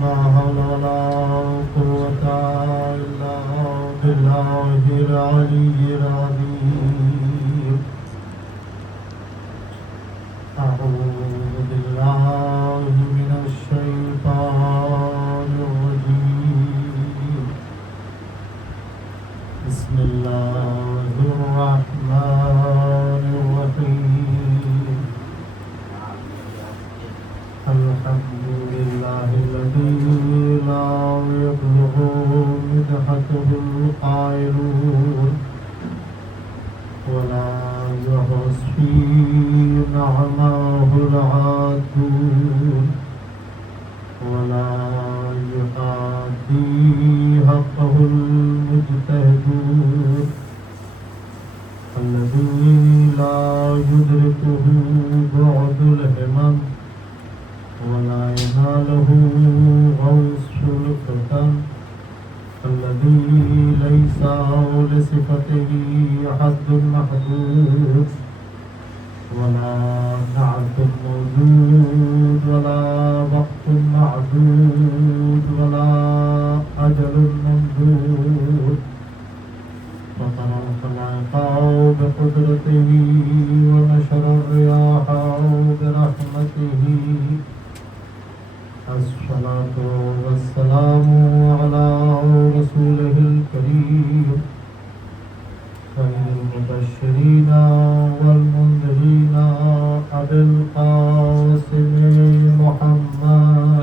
لا حول ولا قوة إلا بالله العلي العظيم. أعوذ بالله من الشيطان الرجيم. بسم الله الرحمن الرحيم. الحمد لله الذي لا يبلغ مدحته القائلون ولا يحصي نعماه العادون ولا يحادي حقه المجتهدون الذي لا يدركه بعد الهمم ولا يناله غوص الفتن الذي ليس لصفته حد محدود ولا نعت موجود ولا وقت معدود ولا أجل ممدود فطر الخلائق بقدرته ونشر الرياح برحمته. الصلاة والسلام على رسوله الكريم خير المبشرين والمنذرين أبي القاسم محمد.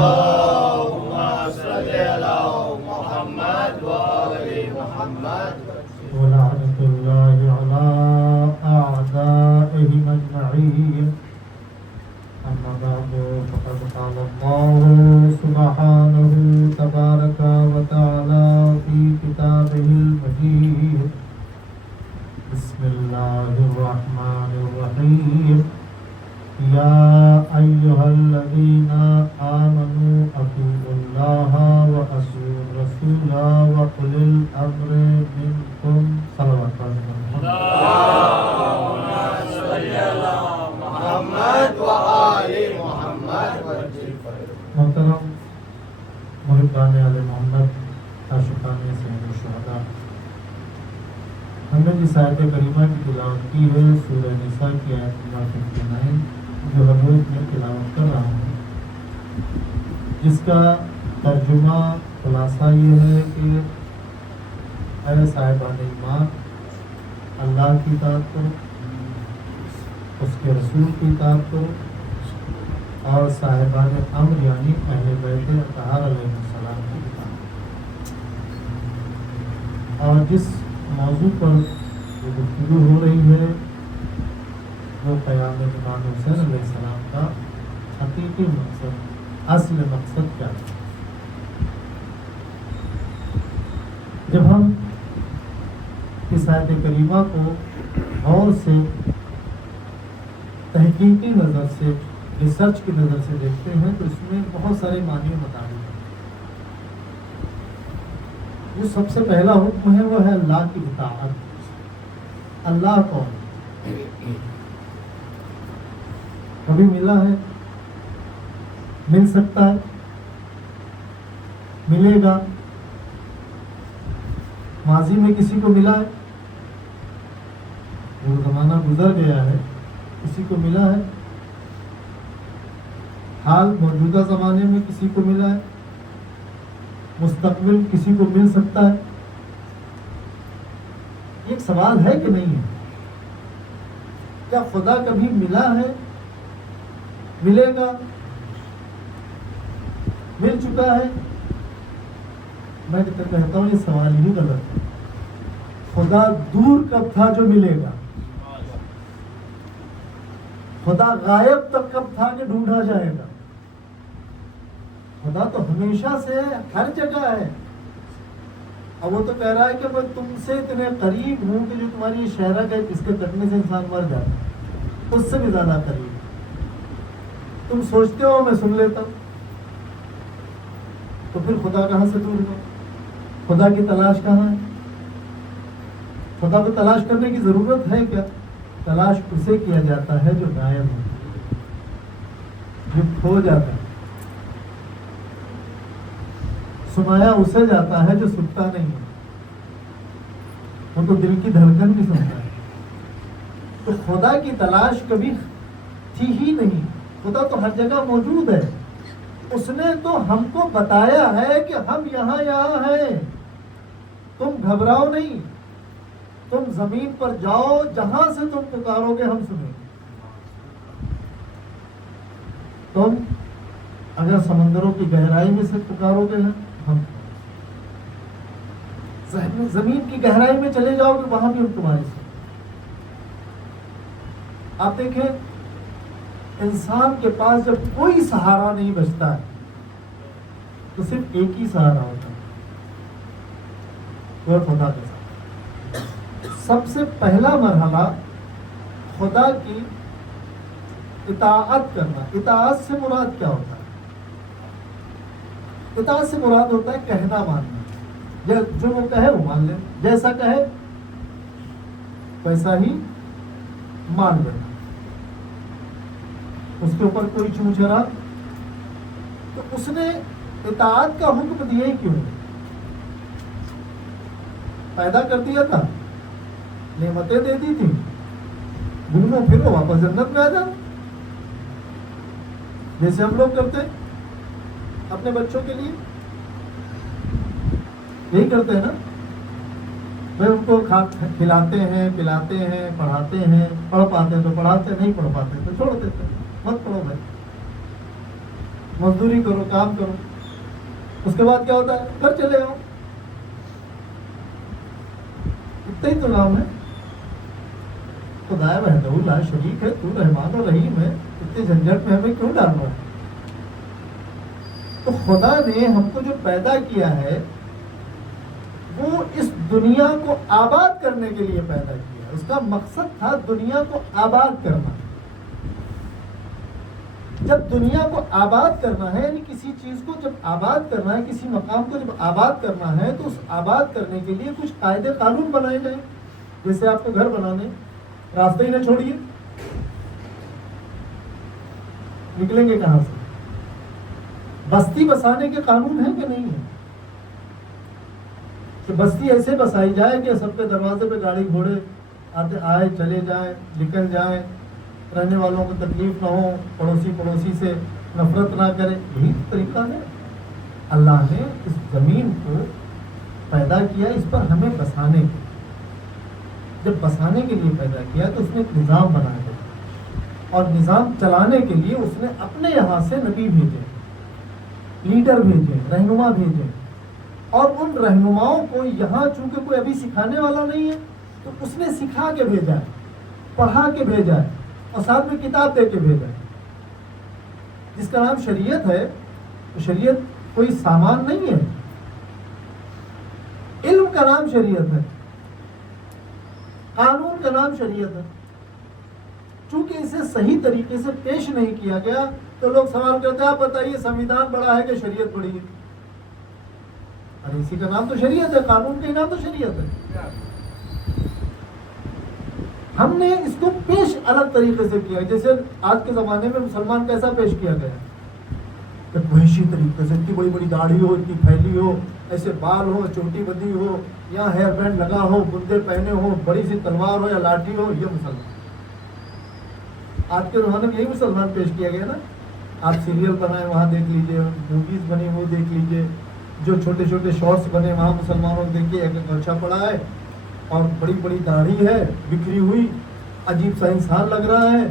اللهم صل على محمد وآل محمد. ولعنة الله على أعدائهم أجمعين. أما بعد فقد قال الله سبحانه تبارك وتعالى في كتابه المجيد. بسم الله الرحمن الرحيم. يا أيها الذين آمنوا أطيعوا الله وأطيعوا الرسول وأولي الأمر منكم. صلوات اللهم صل على محمد وآل محمد. محترم محبان آل محمد، عاشقان سید الشہداء، ہم نے جس آیت کریمہ کی تلاوت کی ہے سورہ نساء کی آیت نمبر 59 جو ہر روز میں تلاوت کر رہا ہوں، جس کا ترجمہ خلاصہ یہ ہے کہ اے صاحبان ایمان، اللہ کی اطاعت کرو، اس کے رسول کی اطاعت کرو اور صاحبان امر یعنی اہل بیت اطہار علیہ السلام کی اطاعت. اور جس موضوع پر یہ گفتگو ہو رہی ہے وہ قیام امام حسین علیہ السلام کا حقیقی مقصد، اصل مقصد کیا ہے. جب ہم اس آیت کریمہ کو غور سے تحقیقی نظر سے، ریسرچ کی نظر سے دیکھتے ہیں تو اس میں بہت سارے معنی مطابق ہیں. جو سب سے پہلا حکم ہے وہ ہے اللہ کی اطاعت. اللہ کون؟ کبھی ملا ہے؟ مل سکتا ہے؟ ملے گا؟ ماضی میں کسی کو ملا ہے؟ وہ زمانہ گزر گیا ہے، کسی کو ملا ہے؟ حال موجودہ زمانے میں کسی کو ملا ہے؟ مستقبل کسی کو مل سکتا ہے؟ یہ ایک سوال ہے کہ نہیں ہے؟ کیا خدا کبھی ملا ہے؟ ملے گا؟ مل چکا ہے؟ میں کہتا ہوں یہ سوال ہی غلط ہے. خدا دور کب تھا جو ملے گا؟ خدا غائب تک کب تھا کہ ڈھونڈا جائے گا؟ خدا تو ہمیشہ سے ہے، ہر جگہ ہے. اب وہ تو کہہ رہا ہے کہ میں تم سے اتنے قریب ہوں کہ جو تمہاری یہ شہرہ ہے اس کے کٹنے سے انسان مر جاتا ہے، اس سے بھی زیادہ قریب. تم سوچتے ہو میں سن لیتا ہوں، تو پھر خدا کہاں سے دور ہو؟ خدا کی تلاش کہاں ہے؟ خدا کو تلاش کرنے کی ضرورت ہے کیا؟ تلاش اسے کیا جاتا ہے جو غائب ہے، جو کھو جاتا ہے. سنایا اسے جاتا ہے جو سنتا نہیں ہے، وہ تو دل کی دھڑکن بھی سنتا ہے۔ تو خدا کی تلاش کبھی تھی ہی نہیں، خدا تو ہر جگہ موجود ہے۔ اس نے تو ہم کو بتایا ہے کہ ہم یہاں ہیں، تم گھبراؤ نہیں، تم زمین پر جاؤ، جہاں سے تم پکارو گے ہم سنیں گے۔ تم اگر سمندروں کی گہرائی میں سے پکارو گے ہم، زمین کی گہرائی میں چلے جاؤ گے وہاں بھی ہم تمہارے ساتھ۔ آپ دیکھیں انسان کے پاس جب کوئی سہارا نہیں بچتا ہے تو صرف ایک ہی سہارا ہوتا ہے، وہ خدا کے ساتھ۔ سب سے پہلا مرحلہ خدا کی اطاعت کرنا۔ اطاعت سے مراد کیا ہوتا ہے؟ اطاعت سے مراد ہوتا ہے کہنا ماننا، جو وہ کہے وہ مان لے، جیسا کہے ویسا ہی مان لینا، اس کے اوپر کوئی چون چرا۔ تو اس نے اطاعت کا حکم دیا ہی کیوں؟ پیدا کر دیا تھا، نعمتیں دے دی تھی، گھومو پھرو واپس جنت میں آ جاؤ، جیسے ہم لوگ کرتے ہیں اپنے بچوں کے لیے، یہی کرتے ہیں نا۔ بھائی ان کو کھلاتے ہیں، پلاتے ہیں، پڑھاتے ہیں، پڑھ پاتے ہیں تو پڑھاتے، نہیں پڑھ پاتے تو چھوڑ دیتے ہیں، مت پڑھو بھائی، مزدوری کرو، کام کرو۔ اس کے بعد کیا ہوتا ہے؟ گھر چلے آؤ، اتنا ہی تو نام ہے۔ خدا وحدہ لا شریک ہے، تو رحمان و رحیم ہے، اتنے جھنجھٹ میں ہمیں کیوں ڈالنا ہے؟ تو خدا نے ہم کو جو پیدا کیا ہے وہ اس دنیا کو آباد کرنے کے لیے پیدا کیا ہے۔ اس کا مقصد تھا دنیا کو آباد کرنا۔ جب دنیا کو آباد کرنا ہے، یعنی کسی چیز کو جب آباد کرنا ہے، کسی مقام کو جب آباد کرنا ہے تو اس آباد کرنے کے لیے کچھ قاعدے قانون بنائے جائیں۔ جیسے آپ کو گھر بنانے راستہ ہی نہ چھوڑیے، نکلیں گے کہاں سے؟ بستی بسانے کے قانون ہیں کہ نہیں ہے؟ کہ بستی ایسے بسائی جائے کہ سب کے دروازے پہ گاڑی گھوڑے آتے آئے چلے جائیں، نکل جائیں، رہنے والوں کو تکلیف نہ ہو، پڑوسی سے نفرت نہ کرے۔ یہی طریقہ ہے۔ اللہ نے اس زمین کو پیدا کیا اس پر ہمیں بسانے کے، جب بسانے کے لیے پیدا کیا تو اس نے ایک نظام بنایا گیا، اور نظام چلانے کے لیے اس نے اپنے یہاں سے نبی بھیجے، لیڈر بھیجے، رہنما بھیجے، اور ان رہنماؤں کو یہاں چونکہ کوئی ابھی سکھانے والا نہیں ہے تو اس نے سکھا کے بھیجا ہے، پڑھا کے بھیجا ہے، اور ساتھ میں کتاب دے کے بھیجا ہے جس کا نام شریعت ہے۔ تو شریعت کوئی سامان نہیں ہے، علم کا نام شریعت ہے، قانون کا نام شریعت ہے۔ چونکہ اسے صحیح طریقے سے پیش نہیں کیا گیا تو لوگ سوال کرتے ہیں آپ بتائیے سنویدھان بڑا ہے کہ شریعت بڑی ہے؟ ارے اسی کا نام تو شریعت ہے، قانون کا ہی نام تو شریعت ہے۔ ہم نے اس کو پیش الگ طریقے سے کیا، جیسے آج کے زمانے میں مسلمان کیسا پیش کیا گیا کہ وحشی طریقے سے، اتنی بڑی بڑی داڑھی ہو، اتنی پھیلی ہو، ایسے بال ہو، چوٹی بندی ہو، یا ہیئر بینڈ لگا ہو، بندے پہنے ہو، بڑی سی تلوار ہو یا لاٹھی ہو، یہ مسلمان۔ آج کے زمانے میں یہی مسلمان پیش کیا گیا نا۔ آپ سیریل بنائے وہاں دیکھ لیجئے، موویز بنی وہ دیکھ لیجئے، جو چھوٹے چھوٹے شارٹس بنے وہاں مسلمانوں کو دیکھیے ایک ایک اچھا پڑا ہے اور بڑی بڑی داڑھی ہے بکھری ہوئی، عجیب سا انسان لگ رہا ہے،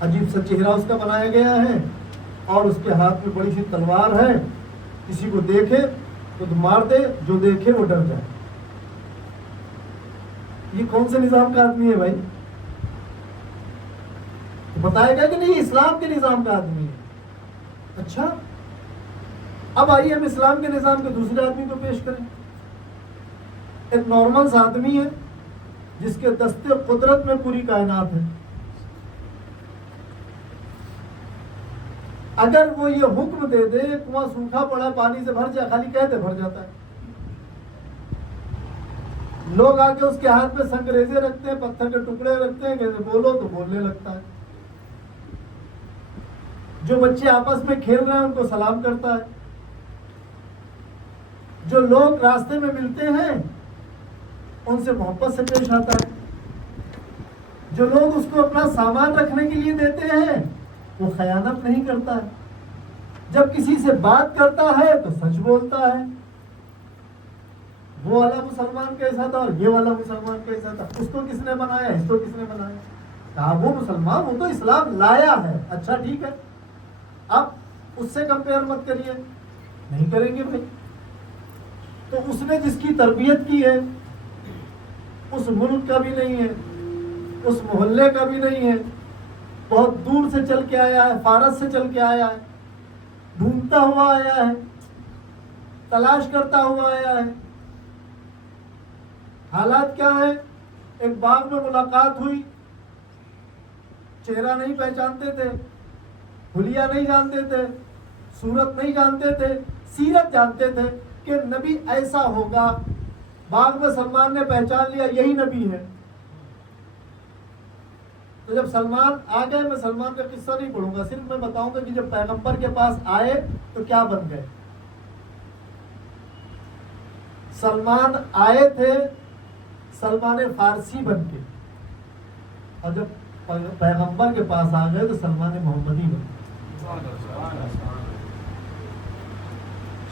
عجیب سا چہرہ اس کا بنایا گیا ہے، اور اس کے ہاتھ میں بڑی سی تلوار ہے، کسی کو دیکھے تو مار دے، جو دیکھے وہ ڈر جائے۔ یہ کون سے نظام کا آدمی ہے بھائی؟ بتائے گا کہ نہیں اسلام کے نظام کا آدمی ہے۔ اچھا اب آئیے ہم اسلام کے نظام کے دوسرے آدمی کو پیش کریں۔ ایک نارمل سا آدمی ہے جس کے دستے قدرت میں پوری کائنات ہے، اگر وہ یہ حکم دے دے کنواں سوکھا پڑا پانی سے بھر جائے، خالی کہتے بھر جاتا ہے۔ لوگ آ کے اس کے ہاتھ میں سنگریزے رکھتے ہیں، پتھر کے ٹکڑے رکھتے ہیں، کہتے بولو تو بولنے لگتا ہے۔ جو بچے آپس میں کھیل رہے ہیں ان کو سلام کرتا ہے۔ جو لوگ راستے میں ملتے ہیں ان سے محبت سے پیش آتا ہے، جو لوگ اس کو اپنا سامان رکھنے کے لیے دیتے ہیں وہ خیانت نہیں کرتا ہے، جب کسی سے بات کرتا ہے تو سچ بولتا ہے۔ وہ والا مسلمان کیسا تھا اور یہ والا مسلمان کیسا تھا؟ اس کو کس نے بنایا، اس کو کس نے بنایا؟ کہا وہ مسلمان، وہ تو اسلام لایا ہے، اچھا ٹھیک ہے، اب اس سے کمپیئر مت کریے، نہیں کریں گے بھائی۔ تو اس نے جس کی تربیت کی ہے اس ملک کا بھی نہیں ہے، اس محلے کا بھی نہیں ہے، بہت دور سے چل کے آیا ہے، فارس سے چل کے آیا ہے، ڈھونڈتا ہوا آیا ہے، تلاش کرتا ہوا آیا ہے۔ حالات کیا ہیں؟ ایک باغ میں ملاقات ہوئی، چہرہ نہیں پہچانتے تھے، حلیہ نہیں جانتے تھے، صورت نہیں جانتے تھے، سیرت جانتے تھے کہ نبی ایسا ہوگا۔ باغ میں سلمان نے پہچان لیا یہی نبی ہے۔ تو جب سلمان آ گئے، میں سلمان کا قصہ نہیں پڑھوں گا، صرف میں بتاؤں گا کہ جب پیغمبر کے پاس آئے تو کیا بن گئے۔ سلمان آئے تھے سلمان فارسی بن کے، اور جب پیغمبر کے پاس آ گئے تو سلمان محمدی بن گئے۔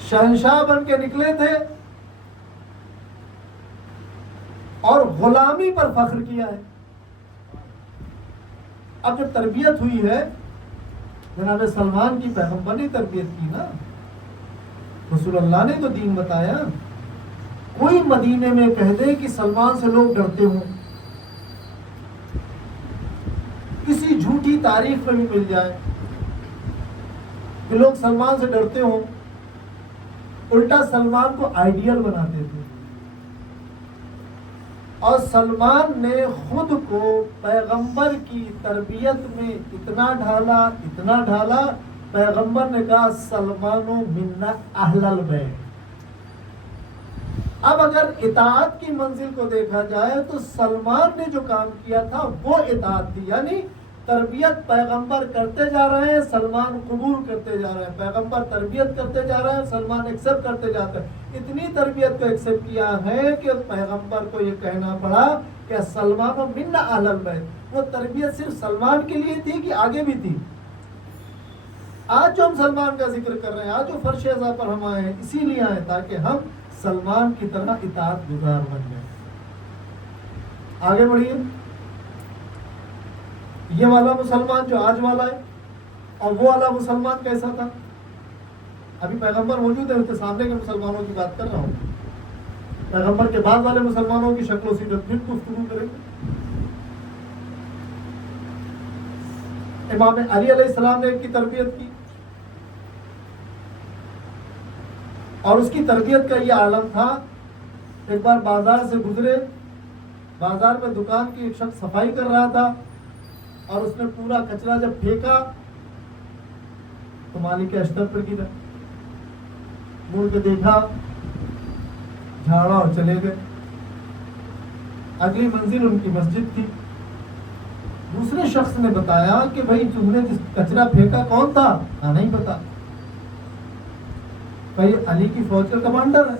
شہنشاہ بن کے نکلے تھے اور غلامی پر فخر کیا ہے۔ اب جب تربیت ہوئی ہے، جناب سلمان کی پیغمبر نے تربیت کی نا، رسول اللہ نے تو دین بتایا۔ کوئی مدینے میں کہہ دے کہ سلمان سے لوگ ڈرتے ہوں، کسی جھوٹی تاریخ میں بھی مل جائے کہ لوگ سلمان سے ڈرتے ہوں، الٹا سلمان کو آئیڈیل بناتے تھے۔ اور سلمان نے خود کو پیغمبر کی تربیت میں اتنا ڈھالا، پیغمبر نے کہا سلمان منا اہل البیت۔ اب اگر اطاعت کی منزل کو دیکھا جائے تو سلمان نے جو کام کیا تھا وہ اطاعت تھی، یعنی تربیت پیغمبر کرتے جا رہے ہیں، سلمان قبول کرتے جا رہے ہیں، پیغمبر تربیت کرتے جا رہے ہیں، سلمان ایکسپٹ کرتے جاتے ہیں۔ اتنی تربیت کو ایکسپٹ کیا ہے کہ پیغمبر کو یہ کہنا پڑا کہ سلمان منا اہل البیت۔ وہ تربیت صرف سلمان کے لیے تھی کہ آگے بھی تھی؟ آج جو ہم سلمان کا ذکر کر رہے ہیں، آج جو فرش اعضاء پر ہم آئے ہیں، اسی لیے آئے تاکہ ہم سلمان کی طرح اطاعت گزار بن جائے۔ آگے بڑھیے۔ یہ والا مسلمان جو آج والا ہے اور وہ والا مسلمان کیسا تھا؟ ابھی پیغمبر موجود ہے، اس کے سامنے کے مسلمانوں کی بات کر رہا ہوں، پیغمبر کے بعد والے مسلمانوں کی شکل و سیرت پھر گفتگو کریں گے۔ امام علی علیہ السلام نے ایک کی تربیت کی، اور اس کی تربیت کا یہ عالم تھا، ایک بار بازار سے گزرے، بازار میں دکان کی ایک شخص صفائی کر رہا تھا، اور اس نے پورا کچرا جب پھینکا تو مالک اشتر پر گرا، مڑ کے دیکھا، جھاڑا اور چلے گئے۔ اگلی منزل ان کی مسجد تھی۔ دوسرے شخص نے بتایا کہ بھائی تم نے جس کچرا پھینکا کون تھا؟ نہیں پتا۔ بھائی علی کی فوج کا کمانڈر ہے۔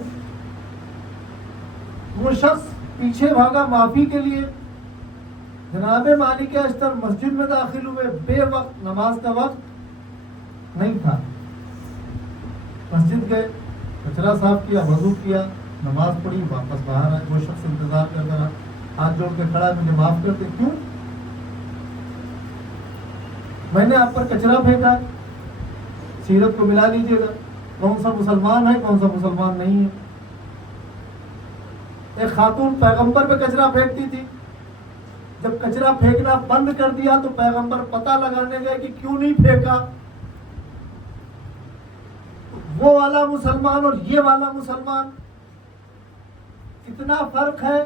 وہ شخص پیچھے بھاگا معافی کے لیے، جناب مالک اشتر مسجد میں داخل ہوئے، بے وقت، نماز کا وقت نہیں تھا، مسجد گئے، کچرا صاف کیا، وضو کیا، نماز پڑھی، واپس باہر آئے۔ وہ شخص انتظار کرتا رہا، ہاتھ جوڑ کے کھڑا، مجھے معاف کر دیں۔ کیوں؟ میں نے آپ پر کچرا پھینکا، سیرت کو ملا لیجیے گا، کون سا مسلمان ہے کون سا مسلمان نہیں ہے۔ ایک خاتون پیغمبر پہ کچرا پھینکتی تھی، جب کچرا پھینکنا بند کر دیا تو پیغمبر پتہ لگانے گئے کہ کیوں نہیں پھینکا۔ وہ والا مسلمان اور یہ والا مسلمان اتنا فرق ہے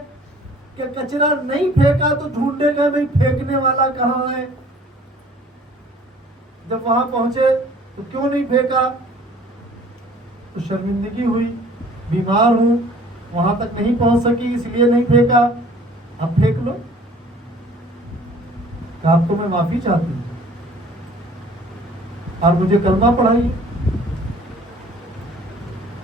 کہ کچرا نہیں پھینکا تو ڈھونڈے گئے بھائی پھینکنے والا کہاں ہے۔ جب وہاں پہنچے تو کیوں نہیں پھینکا؟ تو شرمندگی ہوئی، بیمار ہوں، وہاں تک نہیں پہنچ سکی اس لیے نہیں پھینکا۔ اب پھینک لو، کہ آپ کو میں معافی چاہتی ہوں اور مجھے کلمہ پڑھائیے۔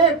1,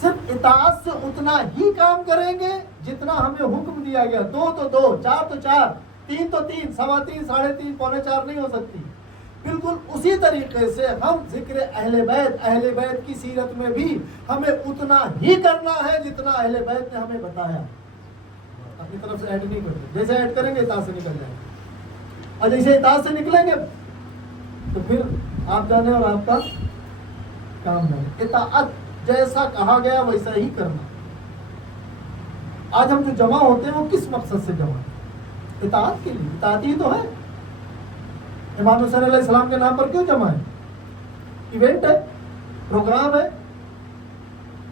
صرف اطاعت سے اتنا ہی کام کریں گے جتنا ہمیں حکم دیا گیا. 2 تو 2, 4 تو 4, 3 تو 3, 3.25, 3.5, 3.25 نہیں ہو سکتی. بالکل اسی طریقے سے ہم ذکر اہل بیت کی سیرت میں بھی ہمیں اتنا ہی کرنا ہے جتنا اہل بیت نے ہمیں بتایا. اپنی طرف سے ایڈ نہیں کرتے. جیسے ایڈ کریں گے اطاعت سے نکل جائیں گے, اور جیسے اطاعت سے نکلیں گے تو پھر آپ جانے اور آپ کا کام جانے. اطاعت جیسا کہا گیا ویسا ہی کرنا. آج ہم جو جمع ہوتے ہیں وہ کس مقصد سے جمع ہے؟ اطاعت کے لیے. اطاعت ہی تو ہے. امام حسین علیہ السلام کے نام پر کیوں جمع ہے؟ ایونٹ ہے, پروگرام ہے,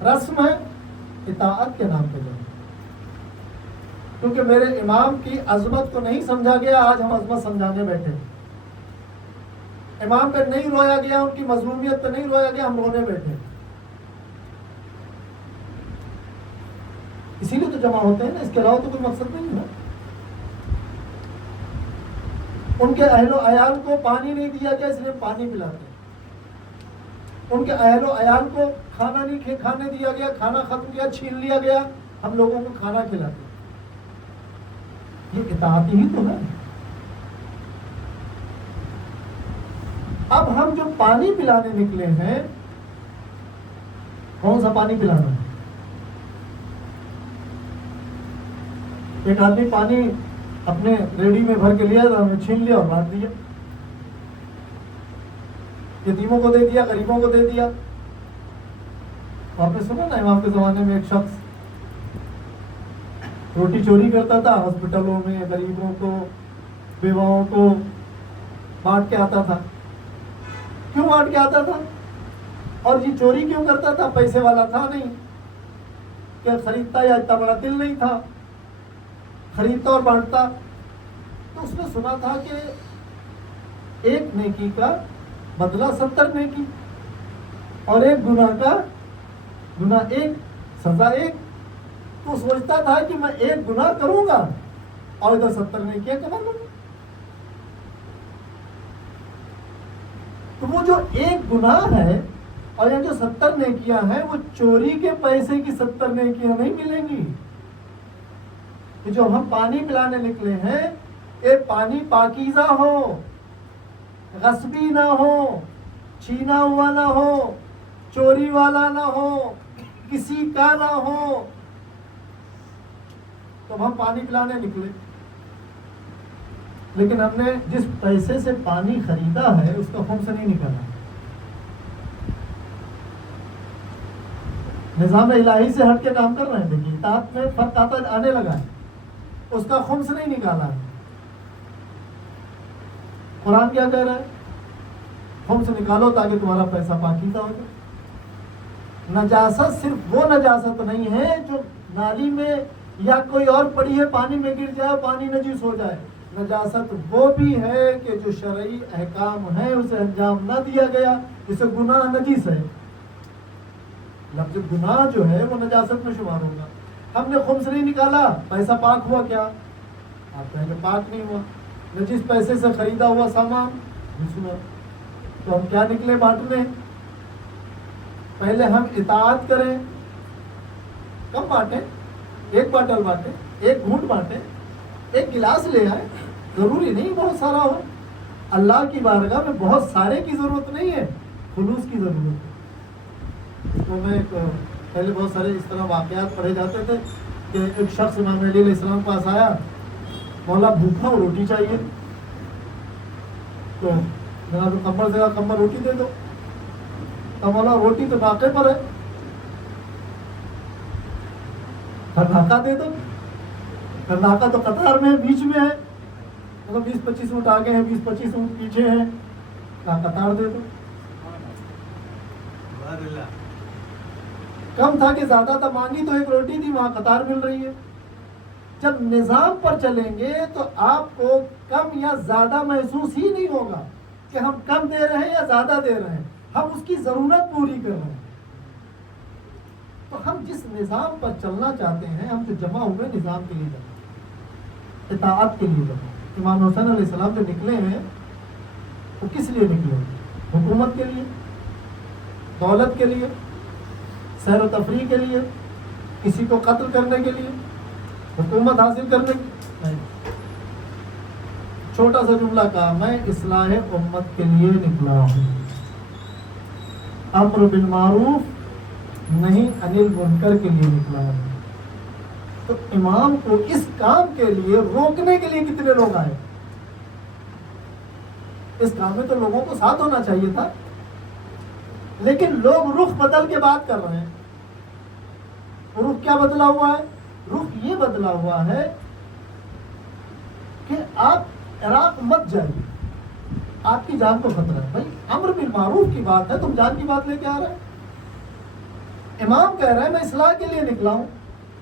رسم ہے. اطاعت کے نام پہ جمع. کیونکہ میرے امام کی عظمت کو نہیں سمجھا گیا, آج ہم عظمت سمجھانے بیٹھے. امام پہ نہیں رویا گیا, ان کی مظلومیت پہ نہیں رویا گیا, ہم رونے بیٹھے. اسی لیے تو جمع ہوتے ہیں نا, اس کے علاوہ تو کوئی مقصد نہیں ہے نا. ان کے اہل و عیال کو پانی نہیں دیا گیا, اس لیے پانی پلاتے ہیں. ان کے اہل و عیال کو کھانا نہیں کھانے دیا گیا, کھانا ختم کیا, چھین لیا گیا, ہم لوگوں کو کھانا کھلاتے ہیں. یہ اطاعت ہی تو ہے. اب ہم جو پانی پلانے نکلے ہیں, کون سا پانی پلانا ہے؟ ایک آدمی پانی اپنے ریڑی میں بھر کے لیا, ہم نے چھین لیا اور بانٹ دیا. یتیموں کو دے دیا, غریبوں کو دے دیا. آپ نے سنا نا امام کے زمانے میں ایک شخص روٹی چوری کرتا تھا, ہاسپٹلوں میں غریبوں کو, بیواؤں کو بانٹ کے آتا تھا. کیوں بانٹ کے آتا تھا؟ اور یہ چوری کیوں کرتا تھا؟ پیسے والا تھا نہیں کہ خریدتا, یا اتنا بڑا دل نہیں تھا, خریدتا اور بانٹتا. تو اس نے سنا تھا کہ ایک نیکی کا بدلہ 70 نیکی, اور ایک گناہ کا گناہ 1, سزا 1. تو سوچتا تھا کہ میں ایک گناہ کروں گا اور ادھر 70 نیکیاں کما لوں گا. تو وہ جو ایک گناہ ہے اور یہ جو 70 نیکیاں ہیں, وہ چوری کے پیسے کی 70 نیکیاں نہیں ملیں گی. کہ جو ہم پانی پلانے نکلے ہیں, یہ پانی پاکیزہ ہو, غصبی نہ ہو, چھینا ہوا نہ ہو, چوری والا نہ ہو, کسی کا نہ ہو. تو ہم پانی پلانے نکلے, لیکن ہم نے جس پیسے سے پانی خریدا ہے اس کا خمس نہیں نکالا. نظام الہی سے ہٹ کے کام کر رہے ہیں. دیکھیے اطاعت میں فرق آنے لگا ہے, اس کا خمس نہیں نکالا ہے. قرآن کیا کہہ رہا ہے؟ خمس نکالو تاکہ تمہارا پیسہ پاکیزہ ہو جائے. نجاست صرف وہ نجاست نہیں ہے جو نالی میں یا کوئی اور پڑی ہے پانی میں گر جائے, پانی نجیس ہو جائے. نجاست وہ بھی ہے کہ جو شرعی احکام ہے اسے انجام نہ دیا گیا, جسے گناہ نجیس ہے. لفظ گناہ جو ہے وہ نجاست میں شمار ہوگا. ہم نے خمس نہیں نکالا, پیسہ پاک ہوا کیا؟ آپ کہیں کہ پاک نہیں ہوا. نجیس پیسے سے خریدا ہوا سامان سنا. تو ہم کیا نکلے بانٹنے؟ پہلے ہم اطاعت کریں. کم بانٹیں, 1 باٹل بانٹیں, 1 گھونٹ بانٹیں, 1 گلاس لے آئے. ضروری نہیں بہت سارا ہو. اللہ کی بارگاہ میں بہت سارے کی ضرورت نہیں ہے, خلوص کی ضرورت ہے. تو میں پہلے بہت سارے اس طرح واقعات پڑھے جاتے تھے کہ ایک شخص امام علی علیہ السلام کے پاس آیا, مولا بھوکا ہوں, روٹی چاہیے. تو جناب کمر سے کمر روٹی دے دو. تو مولا روٹی تو ناکے پر ہے, ناکہ دے دو. ناکہ تو قطار میں ہے, بیچ میں ہے, مطلب 20-25 اونٹ آگے ہیں, 20-25 اونٹ پیچھے ہیں, قطار دے دو. کم تھا کہ زیادہ تھا, مانگی تو 1 روٹی تھی, وہاں قطار مل رہی ہے. جب نظام پر چلیں گے تو آپ کو کم یا زیادہ محسوس ہی نہیں ہوگا کہ ہم کم دے رہے ہیں یا زیادہ دے رہے ہیں. ہم اس کی ضرورت پوری کر رہے ہیں. تو ہم جس نظام پر چلنا چاہتے ہیں, ہم جو جمع ہوئے نظام کے لیے جمع, اطاعت کے لیے جمع. امام حسین علیہ السلام جو نکلے ہیں وہ کس لیے نکلے ہیں؟ حکومت کے لیے, دولت کے لیے, سیر و تفریح کے لیے, کسی کو قتل کرنے کے لیے, حکومت حاصل کرنے کے نہیں. چھوٹا سا جملہ کہا, میں اصلاح امت کے لیے نکلا ہوں, امر بالمعروف نہیں عن المنکر کے لیے نکلا ہوں. تو امام کو اس کام کے لیے روکنے کے لیے کتنے لوگ آئے؟ اس کام میں تو لوگوں کو ساتھ ہونا چاہیے تھا, لیکن لوگ رخ بدل کے بات کر رہے ہیں. رخ کیا بدلا ہوا ہے؟ رخ یہ بدلا ہوا ہے کہ آپ عراق مت جائیے, آپ کی جان کو خطرہ ہے. بھائی امر بالمعروف کی بات ہے, تم جان کی بات لے کے آ رہے ہیں. امام کہہ رہے ہیں میں اصلاح کے لیے نکلا ہوں,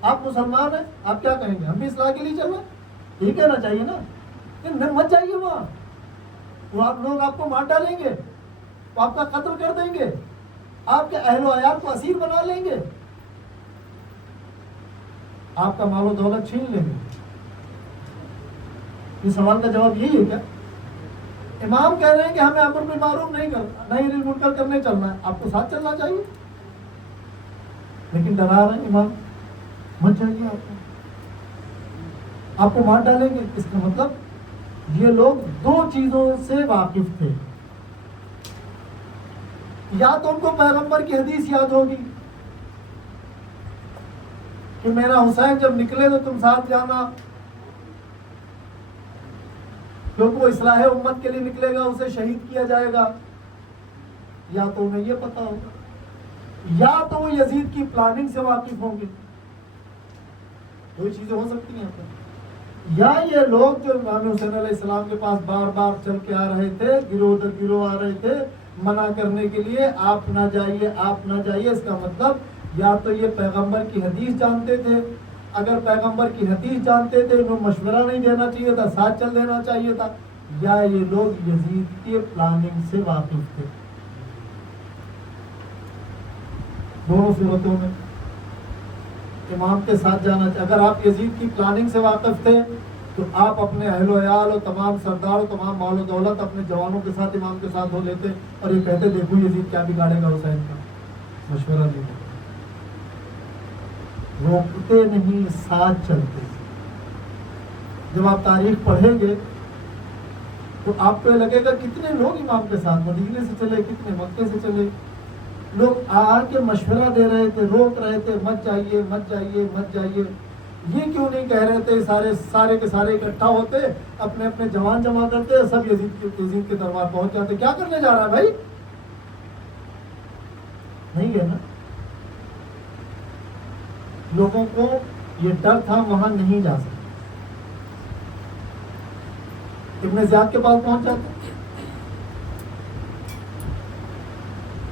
آپ مسلمان ہیں, آپ کیا کہیں گے؟ ہم بھی اصلاح کے لیے چل رہے ہیں, یہ کہنا چاہیے نا کہ مت جائیے وہاں, وہ آپ لوگ آپ کو مار ڈالیں گے, وہ آپ کا قتل کر دیں گے, آپ کے اہل و عیال کو اسیر بنا لیں گے, آپ کا مال و دولت چھین لیں گے. اس سوال کا جواب یہی ہے کیا؟ امام کہہ رہے ہیں کہ ہمیں امر بالمعروف نہیں کرنا, نہیں عن المنکر کرنے چلنا ہے, آپ کو ساتھ چلنا چاہیے, لیکن ڈرا رہے ہیں امام مت جائیے, آپ کو مار ڈالیں گے. اس کا مطلب یہ لوگ دو چیزوں سے واقف تھے, یا تو ان کو پیغمبر کی حدیث یاد ہوگی کہ میرا حسین جب نکلے تو تم ساتھ جانا, کیونکہ وہ اصلاح امت کے لیے نکلے گا, اسے شہید کیا جائے گا. یا تو انہیں یہ پتا ہوگا, یا تو وہ یزید کی پلاننگ سے واقف ہوں گے, دو چیزیں ہو سکتی ہیں. یا یہ لوگ جو امام حسین علیہ السلام کے پاس بار بار چل کے آ رہے تھے, گروہ در گروہ آ رہے تھے منع کرنے کے لیے, آپ نہ جائیے, آپ نہ جائیے. اس کا مطلب یا تو یہ پیغمبر کی حدیث جانتے تھے, اگر پیغمبر کی حدیث جانتے تھے انہیں مشورہ نہیں دینا چاہیے تھا, ساتھ چل دینا چاہیے تھا, یا یہ لوگ یزید کے پلاننگ سے واقف تھے. دونوں صورتوں میں امام کے ساتھ جانا چاہیے. اگر آپ یزید کی پلاننگ سے واقف تھے تو آپ اپنے اہل و عیال اور تمام سردار اور تمام مال و دولت اپنے جوانوں کے ساتھ امام کے ساتھ ہو لیتے اور یہ کہتے دیکھو یزید کیا بگاڑے گا حسین کا, مشورہ دیتے. روکتے نہیں, ساتھ چلتے. جب آپ تاریخ پڑھیں گے تو آپ کو لگے گا کتنے لوگ امام کے ساتھ مدینے سے چلے, کتنے مکے سے چلے. لوگ آ کے مشورہ دے رہے تھے, روک رہے تھے, مت جائیے, مت جائیے, مت جائیے. یہ کیوں نہیں کہہ رہے تھے سارے کے سارے اکٹھا ہوتے, اپنے اپنے جوان جمع کرتے, سب یزید کے دربار پہنچ جاتے. کیا کرنے جا رہا ہے بھائی؟ نہیں ہے نا. لوگوں کو یہ ڈر تھا, وہاں نہیں جا سکتے. ابن زیاد کے پاس پہنچ جاتے.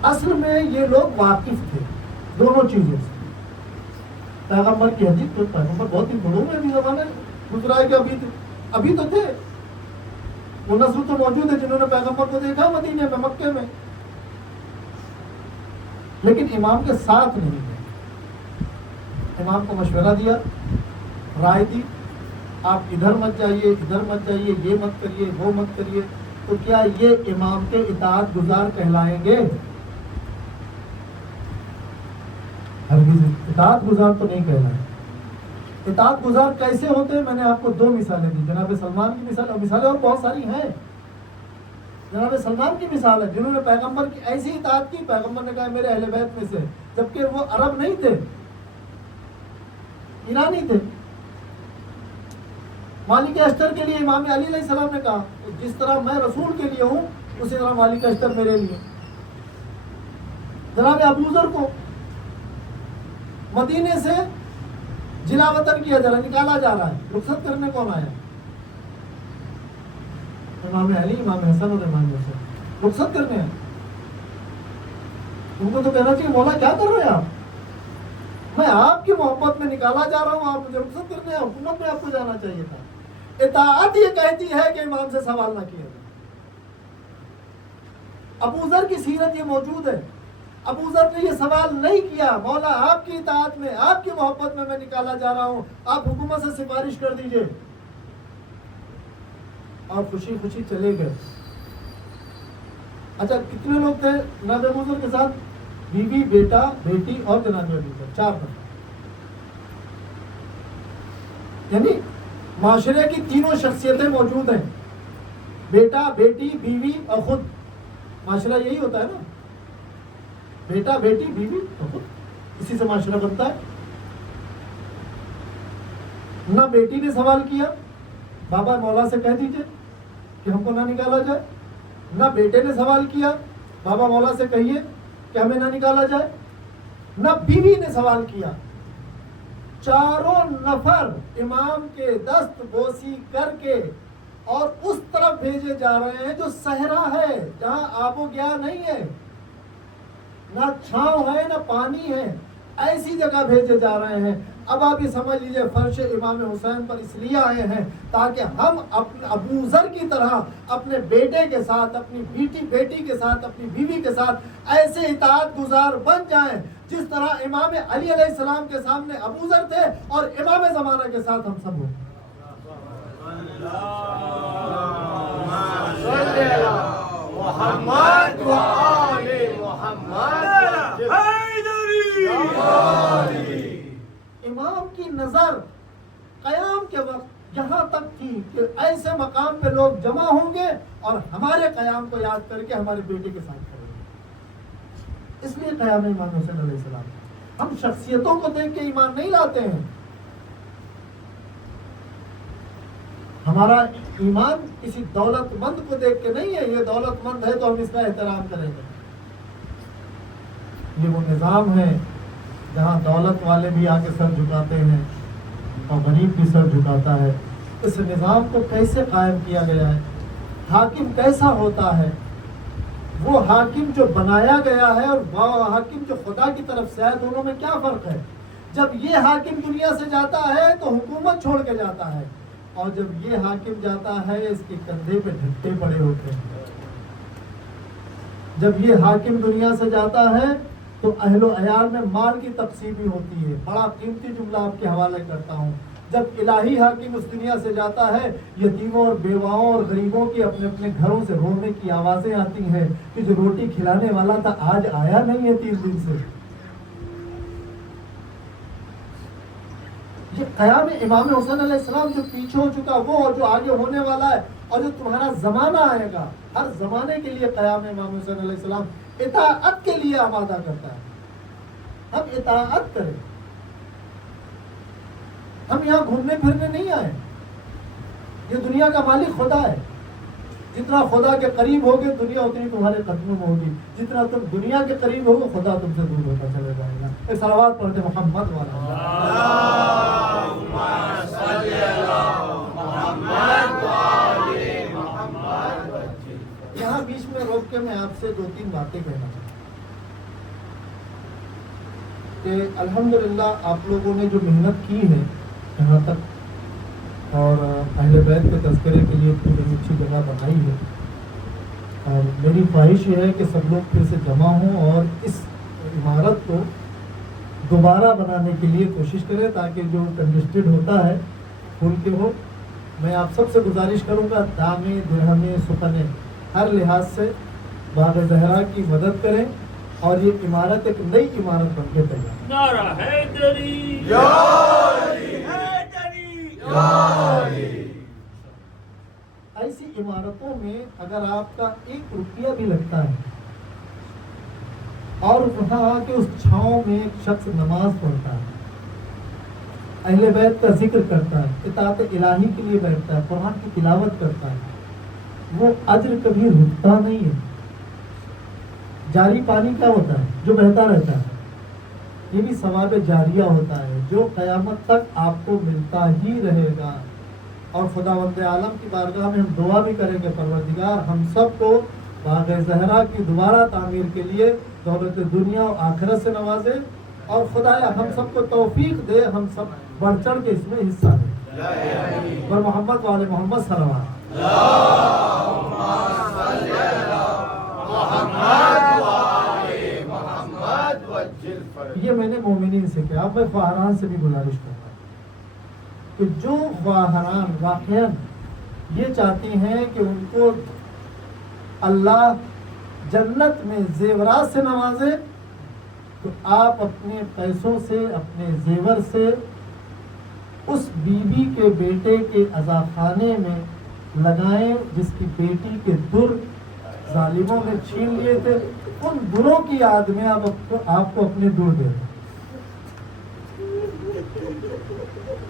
اصل میں یہ لوگ واقف تھے دونوں چیزوں سے. پیغمبر کی حدیث, تو پیغمبر بہت ہی بڑوں میں بھی زمانے گزرا ہے کہ ابھی تو تھے, وہ نسل تو موجود ہے جنہوں نے پیغمبر کو دیکھا مدینے میں, مکے میں, لیکن امام کے ساتھ نہیں گئے. امام کو مشورہ دیا, رائے دی, آپ ادھر مت جائیے, ادھر مت جائیے, یہ مت کریے, وہ مت کریے. تو کیا یہ امام کے اطاعت گزار کہلائیں گے؟ ہرگز اطاعت گزار تو نہیں کہلائیں. اطاعت گزار کیسے ہوتے ہیں؟ میں نے آپ کو دو مثالیں دی. جناب سلمان کی مثال, اور مثالیں اور بہت ساری ہیں. جناب سلمان کی مثال ہے جنہوں نے پیغمبر کی ایسی اطاعت کی, پیغمبر نے کہا میرے اہل بیت میں سے, جبکہ وہ عرب نہیں تھے, ایرانی تھے. مالک اشتر کے لیے امام علی علیہ السلام نے کہا جس طرح میں رسول کے لیے ہوں اسی طرح مالک اشتر میرے لیے. جناب ابو ذر کو مدینے سے جلا وطن کیا جا رہا, نکالا جا رہا ہے, رخصت کرنے کون آیا؟ امام علی, امام حسن اور امام حسین رخصت کرنے ہیں. ان کو تو کہنا چاہیے مولا کیا کر رہے ہیں آپ, میں آپ کی محبت میں نکالا جا رہا ہوں, آپ مجھے رخصت کرنے ہیں, حکومت میں آپ کو جانا چاہیے تھا. اطاعت یہ کہتی ہے کہ امام سے سوال نہ کیا جائے. ابو ذر کی سیرت یہ موجود ہے. ابو ذر نے یہ سوال نہیں کیا مولا آپ کی اطاعت میں, آپ کی محبت میں نکالا جا رہا ہوں, آپ حکومت سے سفارش کر دیجئے, اور خوشی خوشی چلے گئے. اچھا کتنے لوگ تھے جناب ابو ذر کے ساتھ؟ بیوی، بیٹا، بیٹی اور جناب ابوذر، 4 نفر. یعنی معاشرے کی تینوں شخصیتیں موجود ہیں، بیٹا، بیٹی، بیوی اور خود. معاشرہ یہی ہوتا ہے نا، بیٹا، بیٹی، بیوی اور خود، اسی سے معاشرہ بنتا ہے. نہ بیٹی نے سوال کیا بابا مولا سے کہہ دیجئے کہ ہم کو نہ نکالا جائے، نہ بیٹے نے سوال کیا بابا مولا سے کہیے کہ ہمیں نہ نکالا جائے، نہ بیوی نے سوال کیا. چاروں نفر امام کے دست بوسی کر کے اور اس طرف بھیجے جا رہے ہیں جو صحرا ہے، جہاں آب و گیا نہیں ہے، نہ چھاؤں ہے نہ پانی ہے، ایسی جگہ بھیجے جا رہے ہیں. اب آپ یہ سمجھ لیجئے فرش امام حسین پر اس لیے آئے ہیں تاکہ ہم اپنے ابوذر کی طرح اپنے بیٹے کے ساتھ، اپنی بیٹی کے ساتھ، اپنی بیوی کے ساتھ ایسے اطاعت گزار بن جائیں جس طرح امام علی علیہ السلام کے سامنے ابوذر تھے اور امام زمانہ کے ساتھ ہم سب ہوں. محمد و آل محمد. امام کی نظر قیام کے وقت یہاں تک تھی کہ ایسے مقام پہ لوگ جمع ہوں گے اور ہمارے قیام کو یاد کر کے ہمارے بیٹے کے ساتھ کریں گے. اس لیے قیام امام حسین علیہ السلام. ہم شخصیتوں کو دیکھ کے ایمان نہیں لاتے ہیں. ہمارا ایمان کسی دولت مند کو دیکھ کے نہیں ہے، یہ دولت مند ہے تو ہم اس کا احترام کریں گے. یہ وہ نظام ہے جہاں دولت والے بھی آ کے سر جھکاتے ہیں اور غریب بھی سر جھکاتا ہے. اس نظام کو کیسے قائم کیا گیا ہے؟ حاکم کیسا ہوتا ہے؟ وہ حاکم جو بنایا گیا ہے اور وہ حاکم جو خدا کی طرف سے ہے، دونوں میں کیا فرق ہے؟ جب یہ حاکم دنیا سے جاتا ہے تو حکومت چھوڑ کے جاتا ہے، اور جب یہ حاکم جاتا ہے اس کے کندھے پہ ڈھٹے پڑے ہوتے ہیں. جب یہ حاکم دنیا سے جاتا ہے تو اہل و عیال میں مال کی تقسیم بھی ہوتی ہے. بڑا قیمتی جملہ آپ کے حوالے کرتا ہوں. جب الہی حاکم اس دنیا سے جاتا ہے، یتیموں اور بیواؤں اور غریبوں کی اپنے اپنے گھروں سے رونے کی آوازیں آتی ہیں کہ جو روٹی کھلانے والا تھا آج آیا نہیں ہے 3 دن سے. یہ قیام امام حسین علیہ السلام جو پیچھے ہو چکا وہ اور جو آگے ہونے والا ہے اور جو تمہارا زمانہ آئے گا، ہر زمانے کے لیے قیام امام حسین علیہ السلام اطاعت کے لیے آمادہ کرتا ہے. ہم اطاعت کریں. ہم یہاں گھومنے پھرنے نہیں آئے. یہ دنیا کا مالک خدا ہے. جتنا خدا کے قریب ہوگے دنیا اتنی تمہارے قدموں میں ہوگی. جتنا تم دنیا کے قریب ہوگے خدا تم سے دور ہوتا چلے جائے گا. ایک صلوات پڑھتے محمد والا. یہاں بیچ میں روک کے میں آپ سے 2-3 باتیں کہنا چاہتا ہوں کہ الحمدللہ آپ لوگوں نے جو محنت کی ہے یہاں تک اور اہل بیت کے تذکرے کے لیے اتنی اچھی جگہ بنائی ہے، اور میری خواہش یہ ہے کہ سب لوگ پھر سے جمع ہوں اور اس عمارت کو دوبارہ بنانے کے لیے کوشش کریں تاکہ جو کنجسٹڈ ہوتا ہے کھل کے ہو. میں آپ سب سے گزارش کروں گا دامے درہمے سخنے ہر لحاظ سے باغ زہرا کی مدد کریں اور یہ عمارت ایک نئی عمارت بن کے تیار. نعرہ حیدری، ایسی عمارتوں میں اگر آپ کا 1 روپیہ بھی لگتا ہے اور وہاں کہ اس چھاؤں میں ایک شخص نماز پڑھتا ہے، اہل بیت کا ذکر کرتا ہے، اطاعت الہی کے لیے بیٹھتا ہے، قرآن کی تلاوت کرتا ہے، وہ اجر کبھی رکتا نہیں ہے. جاری پانی کیا ہوتا ہے؟ جو بہتا رہتا ہے. یہ بھی ثواب جاریہ ہوتا ہے جو قیامت تک آپ کو ملتا ہی رہے گا. اور خداوند عالم کی بارگاہ میں ہم دعا بھی کریں گے پروردگار ہم سب کو باغ زہرا کی دوبارہ تعمیر کے لیے دولت دنیا و آخرت سے نوازے، اور خدایا ہم سب کو توفیق دے ہم سب بڑھ چڑھ کے اس میں حصہ دیں. اور محمد والے محمد صلوات. یہ میں نے مومنین سے کیا. اب میں خواہران سے بھی گزارش کرتا ہوں کہ جو خواہران واقعا یہ چاہتے ہیں کہ ان کو اللہ جنت میں زیورات سے نوازے تو آپ اپنے پیسوں سے اپنے زیور سے اس بیوی کے بیٹے کے عزاخانے میں لگائیں جس کی بیٹی کے در ظالموں نے چھین لیے تھے. ان دروں کی یاد میں آپ کو اپنے در دے دیں.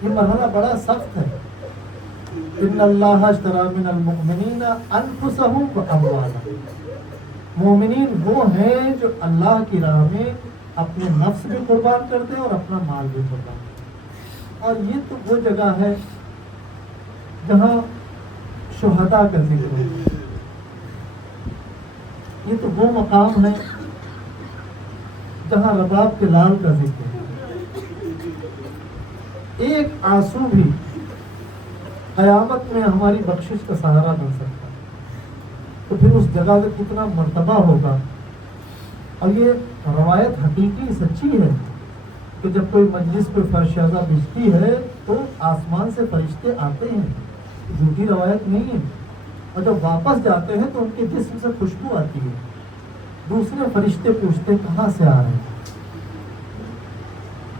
یہ مرحلہ بڑا سخت ہے. ان اللہ اشتری من المؤمنین انفسهم واموالهم. مومنین وہ ہیں جو اللہ کی راہ میں اپنے نفس بھی قربان کرتے ہیں اور اپنا مال بھی قربان کرتے ہیں. اور یہ تو وہ جگہ ہے جہاں شہداء کا ذکر ہے. یہ تو وہ مقام ہے جہاں رباب کے لال کا ذکر ہے. ایک آنسو بھی قیامت میں ہماری بخشش کا سہارا بن سکتا ہے. تو پھر اس جگہ کا کتنا مرتبہ ہوگا. اور یہ روایت حقیقی سچی ہے کہ جب کوئی مجلس پہ فرشازہ بجتی ہے تو آسمان سے فرشتے آتے ہیں. جھوٹی روایت نہیں ہے. اور جب واپس جاتے ہیں تو ان کے جسم سے خوشبو آتی ہے. دوسرے فرشتے پوچھتے کہاں سے آ رہے ہیں.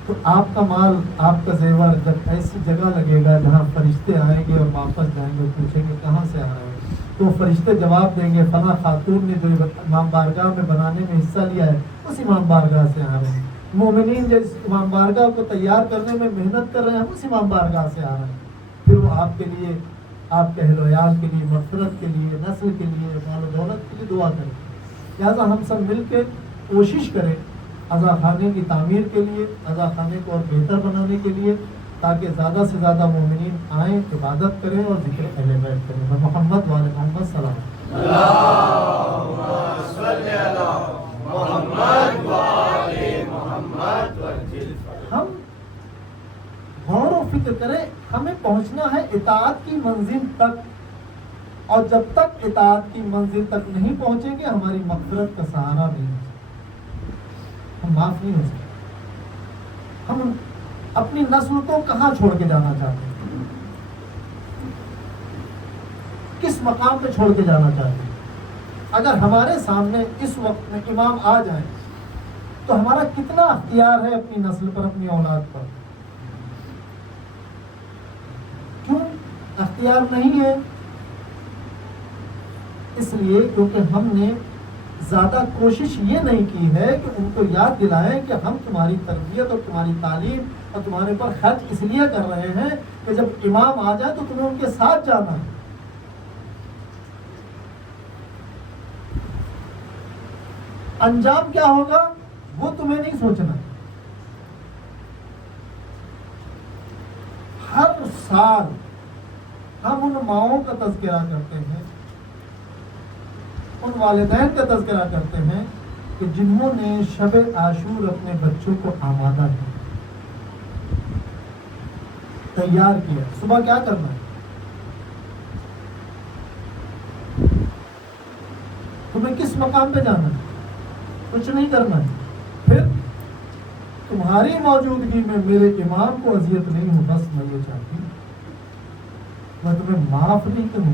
تو آپ کا مال آپ کا زیور جب ایسی جگہ لگے گا جہاں فرشتے آئیں گے اور واپس جائیں گے پوچھیں گے کہاں سے آ رہے ہیں تو فرشتے جواب دیں گے فلاں خاتون نے جو امام بارگاہ میں بنانے میں حصہ لیا ہے اس امام بارگاہ سے آ رہے ہیں. مومنین جو اس امام بارگاہ کو تیار کرنے میں محنت کر رہے ہیں اس امام بارگاہ سے آ رہے ہیں. پھر وہ آپ کے لیے آپ کے اہل و عیال کے لیے مغفرت کے لیے نسل کے لیے مال و دولت کے لیے دعا کریں. لہٰذا ہم سب مل کے کوشش کریں عزاخانے کی تعمیر کے لیے, عزاخانے کو اور بہتر بنانے کے لیے, تاکہ زیادہ سے زیادہ مومنین آئیں, عبادت کریں اور ذکر اہل بیت کریں. محمد وعلی محمد سلام. اللہم صلی علی محمد وعلی محمد وجل. ہم غور و فکر کریں, ہمیں پہنچنا ہے اطاعت کی منزل تک, اور جب تک اطاعت کی منزل تک نہیں پہنچیں گے ہماری مغفرت کا سہارا نہیں ہے. ہم معاف نہیں ہو سکتے. ہم اپنی نسل کو کہاں چھوڑ کے جانا چاہتے ہیں, کس مقام پہ چھوڑ کے جانا چاہتے ہیں. اگر ہمارے سامنے اس وقت میں امام آ جائیں تو ہمارا کتنا اختیار ہے اپنی نسل پر, اپنی اولاد پر. کیوں اختیار نہیں ہے؟ اس لیے کیونکہ ہم نے زیادہ کوشش یہ نہیں کی ہے کہ ان کو یاد دلائیں کہ ہم تمہاری تربیت اور تمہاری تعلیم اور تمہارے پر خرچ اس لیے کر رہے ہیں کہ جب امام آ جائے تو تمہیں ان کے ساتھ جانا ہے. انجام کیا ہوگا وہ تمہیں نہیں سوچنا ہے. ہر سال ہم ان ماؤں کا تذکرہ کرتے ہیں, ان والدین کا تذکرہ کرتے ہیں کہ جنہوں نے شب عاشور اپنے بچوں کو آمادہ کیا, تیار کیا. صبح کیا کرنا ہے؟ تمہیں کس مقام پہ جانا ہے؟ کچھ نہیں کرنا ہے. پھر تمہاری موجودگی میں میرے امام کو اذیت نہیں ہو, بس میں یہ چاہتی ہوں. میں تمہیں معاف نہیں کروں.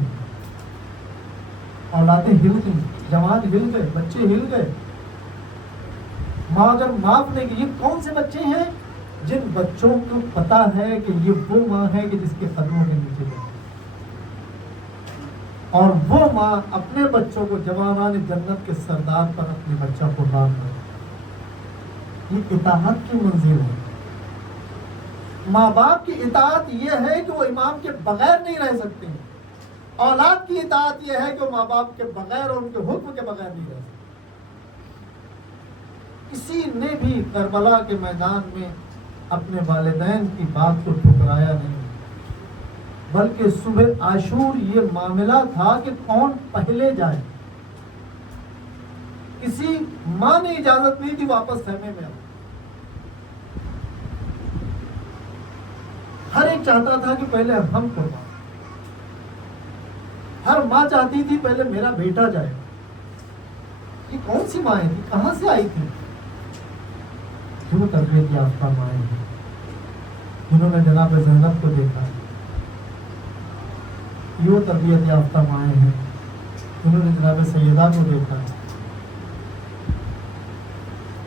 اولادیں ہل گئی, جوان ہل گئے, بچے ہل گئے. ماں اگر معاف نہیں کی, یہ کون سے بچے ہیں جن بچوں کو پتا ہے کہ یہ وہ ماں ہے کہ جس کے قدموں کے نیچے گئے, اور وہ ماں اپنے بچوں کو جوانان جنت کے سردار پر اپنے بچہ قربان کرے. یہ اطاعت کی منزل ہے. ماں باپ کی اطاعت یہ ہے کہ وہ امام کے بغیر نہیں رہ سکتے ہیں. اولاد کی اطاعت یہ ہے کہ وہ ماں باپ کے بغیر اور ان کے حکم کے بغیر نہیں رہ سکتے. کسی نے بھی کربلا کے میدان میں اپنے والدین کی بات کو ٹھکرایا نہیں, بلکہ صبح عاشور یہ معاملہ تھا کہ کون پہلے جائے. کسی ماں نے اجازت نہیں دی واپس خیمے میں. ہر ایک چاہتا تھا کہ پہلے ہم قربان. ہر ماں چاہتی تھی پہلے میرا بیٹا جائے. یہ کون سی مائیں تھی, کہاں سے آئی تھی؟ جو تربیت یافتہ مائیں ہیں, جنہوں نے جناب زینب کو دیکھا. یہ تربیت یافتہ مائیں ہیں جنہوں نے جناب سیدہ کو دیکھا,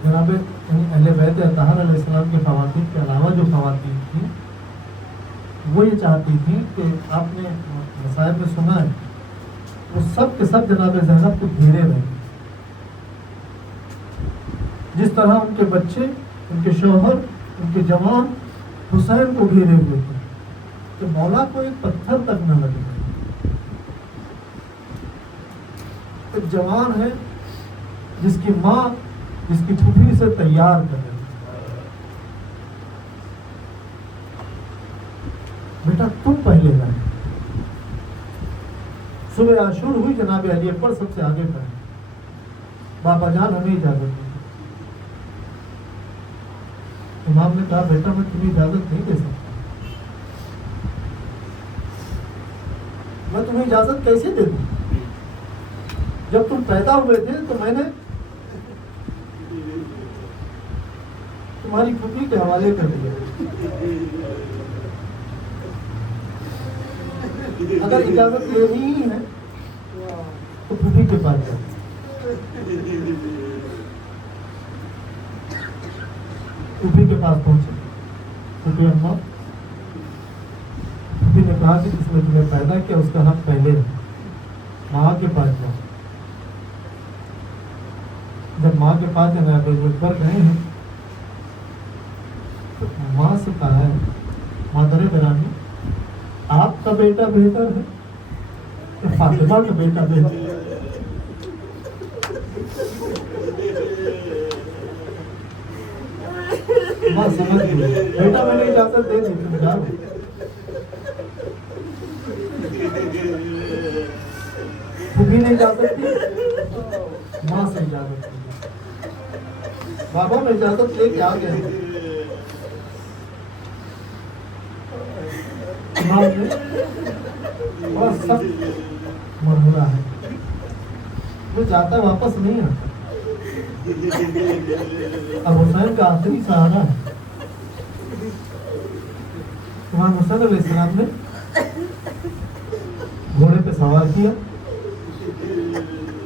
جناب یعنی اہل بیت اطہار علیہ السلام کے خواتین کے علاوہ جو خواتین تھیں وہ یہ چاہتی تھیں کہ آپ نے مصائب میں سنا ہے وہ سب کے سب جناب زینب کو گھیرے رہے، جس طرح ان کے بچے، ان کے شوہر، ان کے جوان حسین کو گھیرے ہوئے تھے کہ مولا کو ایک پتھر تک نہ لگے۔ ایک جوان ہے جس کی ماں، جس کی پھوپھی سے تیار کر رہی، بیٹا تم پہلے جائیں۔ صبح عاشور ہوئی، جناب علی اکبر سب سے آگے کھڑے، بابا جان ہمیں اجازت دی۔ امام نے کہا بیٹا میں تمہیں اجازت نہیں دے سکتا، میں تمہیں اجازت کیسے دے دوں؟ جب تم پیدا ہوئے تھے تو میں نے تمہاری پھوپھی کے حوالے کر دیا، اگر اجازت لینی ہی ہے تو پھوپھی کے پاس جاؤ۔ پھوپھی کے پاس پہنچے، پھوپھی اماں، پھوپھی نے کہا کہ جس نے تمہیں پیدا کیا اس کا حق پہلے ہے، ماں کے پاس جاؤ۔ جب ماں کے پاس جناب اکبر گئے ہیں تو ماں سے کہا ہے مادر گرامی آپ کا بیٹا بہتر ہے کہ فاطمہ کا بیٹا بہتر ہے؟ ماں سمجھ گئی، بیٹا میں نے اجازت دے دی، تم جاؤ۔ پھوپھی نے اجازت دی، ماں سے اجازت دی، بابا میں اجازت لے کے آ گیا۔ امام نے بڑا سخت مرحلہ ہے، وہ جاتا واپس نہیں آتا۔ اب حسین کا آخری سہارا ہے۔ امام حسین علیہ السلام نے گھوڑے پہ سوار کیا،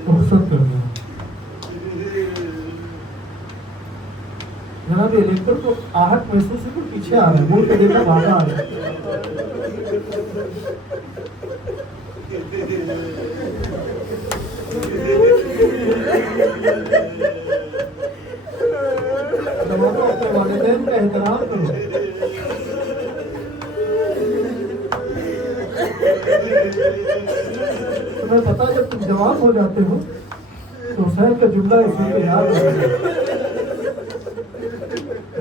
رخصت کر دیا۔ جناب علی اکبر کو آہٹ محسوس ہے، پیچھے آ رہا ہے، مڑ کے دیکھا بابا آ رہا ہے۔ جوانوں اپنے والدین کا احترام کرو۔ تمہیں پتا جب تم جوان ہو جاتے ہو تو حسین کا جملہ اس میں یاد ہو جاتا ہے۔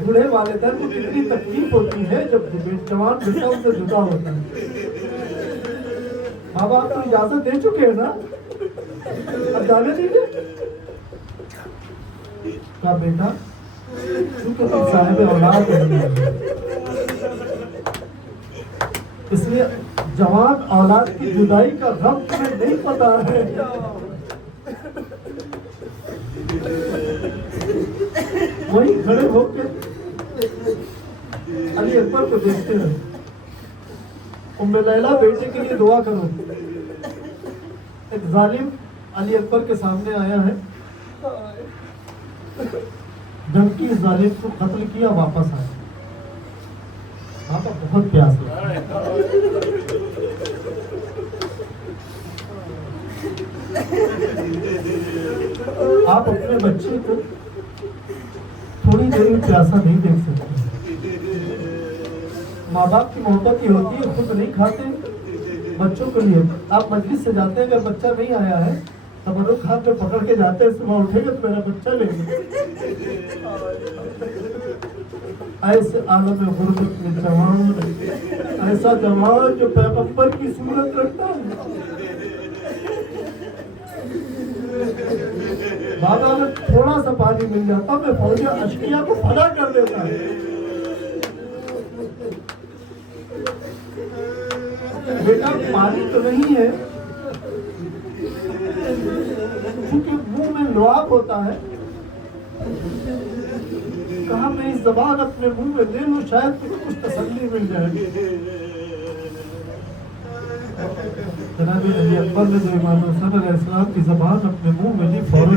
بوڑھے والدین کو کتنی تکلیف ہوتی ہے جب جوان بیٹا ان سے جدا ہوتا ہے۔ ماں باپ کو اجازت دے چکے ہیں نا، اب جانے دیجیے۔ کہا بیٹا کیونکہ تم صاحب اولاد نہیں ہے، اس لیے جوان اولاد کی جدائی کا غم تمہیں نہیں پتا ہے۔ وہی کھڑے ہو کے علی اکبر کو دیکھتے ہیں، ام لیلہ بیٹے کے لیے دعا کرو۔ ایک ظالم علی اکبر کے سامنے آیا ہے، دھمکی اس ظالم کو قتل کیا، واپس آیا۔ آپ بہت پیاس لگا، آپ اپنے بچے کو تھوڑی دیر میں پیاسا نہیں دیکھ سکتے۔ ماں باپ کی محبت یہ ہوتی ہے، خود نہیں کھاتے بچوں کے لیے۔ آپ مجلس سے جاتے ہیں، اگر بچہ نہیں آیا ہے تبرک ہاتھ میں پکڑ کے جاتے ہیں، صبح اٹھے گا تو میرا بچہ لے گا۔ ایسے عالم غربت میں جوان، ایسا جوان جو پیغمبر کی صورت رکھتا ہے۔ بابا میں تھوڑا سا پانی مل جاتا میں فوجی اشکیا کو فنا کر دیتا ہے۔ بیٹا پانی تو نہیں ہے، کیونکہ منہ میں لعاب ہوتا ہے، کہاں میں اس زبان اپنے منہ میں لے لوں، شاید کچھ تسلی مل جائے۔ جناب علی اکبر نے جو امام حسین علیہ السلام کی زبان اپنے منہ میں لی، فوراً